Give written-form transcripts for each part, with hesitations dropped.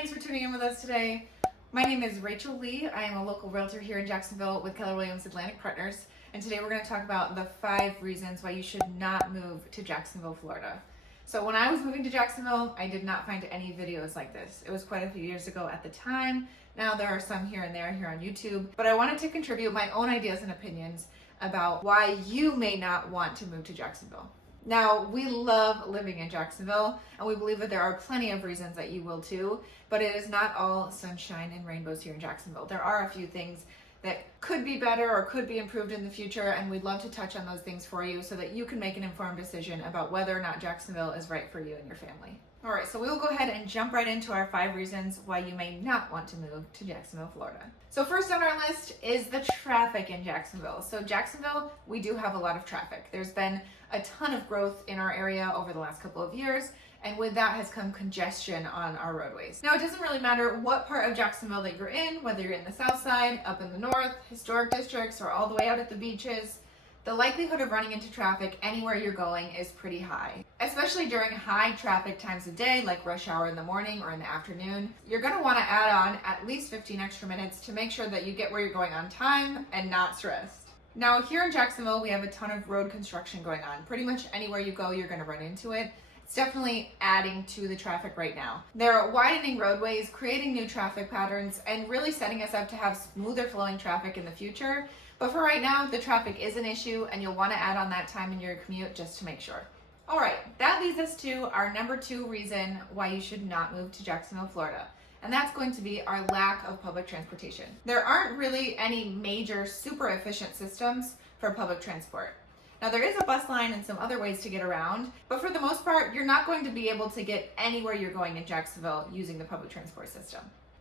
thanks for tuning in with us today. My name is Rachael Lee. I am a local realtor here in Jacksonville with Keller Atlantic Partners, and today we're going to talk about the 5 reasons why you should not move to Jacksonville, Florida. So when I was moving to Jacksonville, I did not find any videos like this. It was quite a few years ago at the time. Now there are some here and there here on YouTube, but I wanted to contribute my own ideas and opinions about why you may not want to move to Jacksonville. Now, we love living in Jacksonville, and we believe that there are plenty of reasons that you will too, but it is not all sunshine and rainbows here in Jacksonville. There are a few things that could be better or could be improved in the future, and we'd love to touch on those things for you so that you can make an informed decision about whether or not Jacksonville is right for you and your family. All right, so we will go ahead and jump right into our 5 reasons why you may not want to move to Jacksonville, Florida. So first on our list is the traffic in Jacksonville. So Jacksonville, we do have a lot of traffic. There's been a ton of growth in our area over the last couple of years, and with that has come congestion on our roadways. Now, it doesn't really matter what part of Jacksonville that you're in, whether you're in the south side, up in the north, historic districts, or all the way out at the beaches. The likelihood of running into traffic anywhere you're going is pretty high, especially during high traffic times of day, like rush hour in the morning or in the afternoon. You're going to want to add on at least 15 extra minutes to make sure that you get where you're going on time and not stressed. Now, here in Jacksonville, we have a ton of road construction going on. Pretty much anywhere you go, you're going to run into it. It's definitely adding to the traffic right now. They're widening roadways, creating new traffic patterns, and really setting us up to have smoother flowing traffic in the future. But for right now, the traffic is an issue, and you'll want to add on that time in your commute just to make sure. All right, that leads us to our number 2 reason why you should not move to Jacksonville, Florida. And that's going to be our lack of public transportation. There aren't really any major super efficient systems for public transport. Now, there is a bus line and some other ways to get around, but for the most part, you're not going to be able to get anywhere you're going in Jacksonville using the public transport system.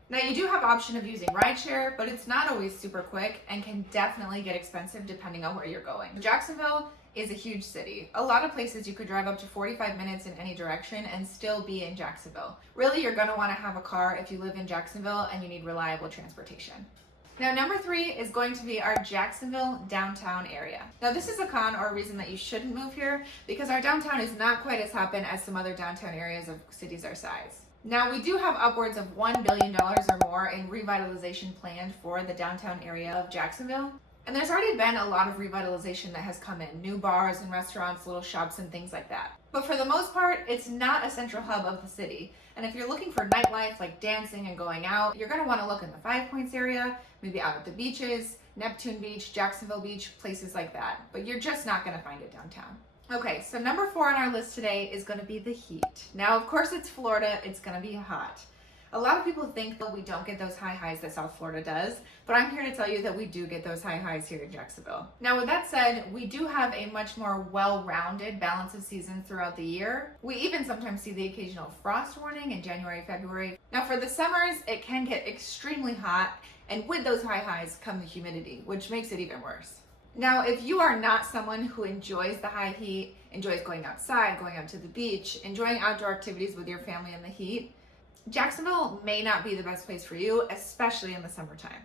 Now, you do have option of using rideshare, but it's not always super quick and can definitely get expensive depending on where you're going. Jacksonville is a huge city. A lot of places you could drive up to 45 minutes in any direction and still be in Jacksonville. Really, you're gonna wanna have a car if you live in Jacksonville and you need reliable transportation. Now, number 3 is going to be our Jacksonville downtown area. Now, this is a con or a reason that you shouldn't move here because our downtown is not quite as hopping as some other downtown areas of cities our size. Now, we do have upwards of $1 billion or more in revitalization planned for the downtown area of Jacksonville. And there's already been a lot of revitalization that has come in, new bars and restaurants, little shops and things like that. But for the most part, it's not a central hub of the city. And if you're looking for nightlife like dancing and going out, you're gonna wanna look in the 5 Points area, maybe out at the beaches, Neptune Beach, Jacksonville Beach, places like that. But you're just not gonna find it downtown. Okay, so number 4 on our list today is gonna be the heat. Now, of course, it's Florida, it's gonna be hot. A lot of people think that we don't get those high highs that South Florida does, but I'm here to tell you that we do get those high highs here in Jacksonville. Now, with that said, we do have a much more well-rounded balance of seasons throughout the year. We even sometimes see the occasional frost warning in January, February. Now, for the summers, it can get extremely hot, and with those high highs come the humidity, which makes it even worse. Now, if you are not someone who enjoys the high heat, enjoys going outside, going out to the beach, enjoying outdoor activities with your family in the heat, Jacksonville may not be the best place for you, especially in the summertime.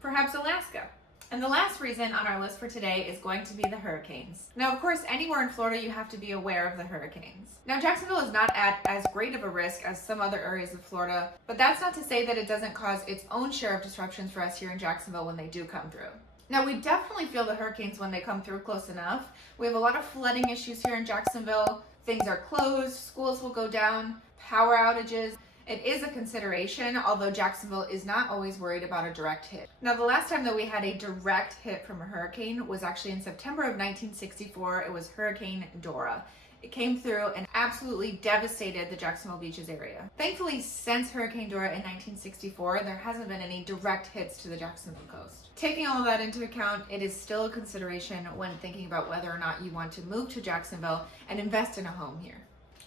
Perhaps Alaska. And the last reason on our list for today is going to be the hurricanes. Now, of course, anywhere in Florida, you have to be aware of the hurricanes. Now, Jacksonville is not at as great of a risk as some other areas of Florida, but that's not to say that it doesn't cause its own share of disruptions for us here in Jacksonville when they do come through. Now, we definitely feel the hurricanes when they come through close enough. We have a lot of flooding issues here in Jacksonville. Things are closed, schools will go down, power outages. It is a consideration, although Jacksonville is not always worried about a direct hit. Now, the last time that we had a direct hit from a hurricane was actually in September of 1964. It was Hurricane Dora. It came through and absolutely devastated the Jacksonville Beaches area. Thankfully, since Hurricane Dora in 1964, there hasn't been any direct hits to the Jacksonville coast. Taking all of that into account, it is still a consideration when thinking about whether or not you want to move to Jacksonville and invest in a home here.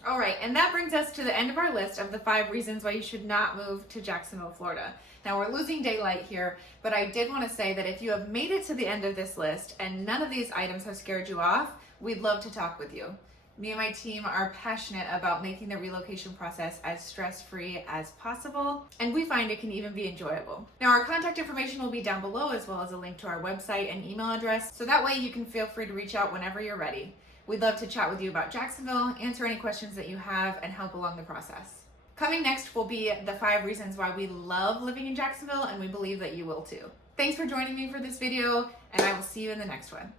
All right, and that brings us to the end of our list of the 5 reasons why you should not move to Jacksonville, Florida. Now, we're losing daylight here, but I did want to say that if you have made it to the end of this list and none of these items have scared you off, we'd love to talk with you. Me and my team are passionate about making the relocation process as stress-free as possible, and we find it can even be enjoyable. Now, our contact information will be down below, as well as a link to our website and email address, so that way you can feel free to reach out whenever you're ready. We'd love to chat with you about Jacksonville, answer any questions that you have, and help along the process. Coming next will be the 5 reasons why we love living in Jacksonville, and we believe that you will too. Thanks for joining me for this video, and I will see you in the next one.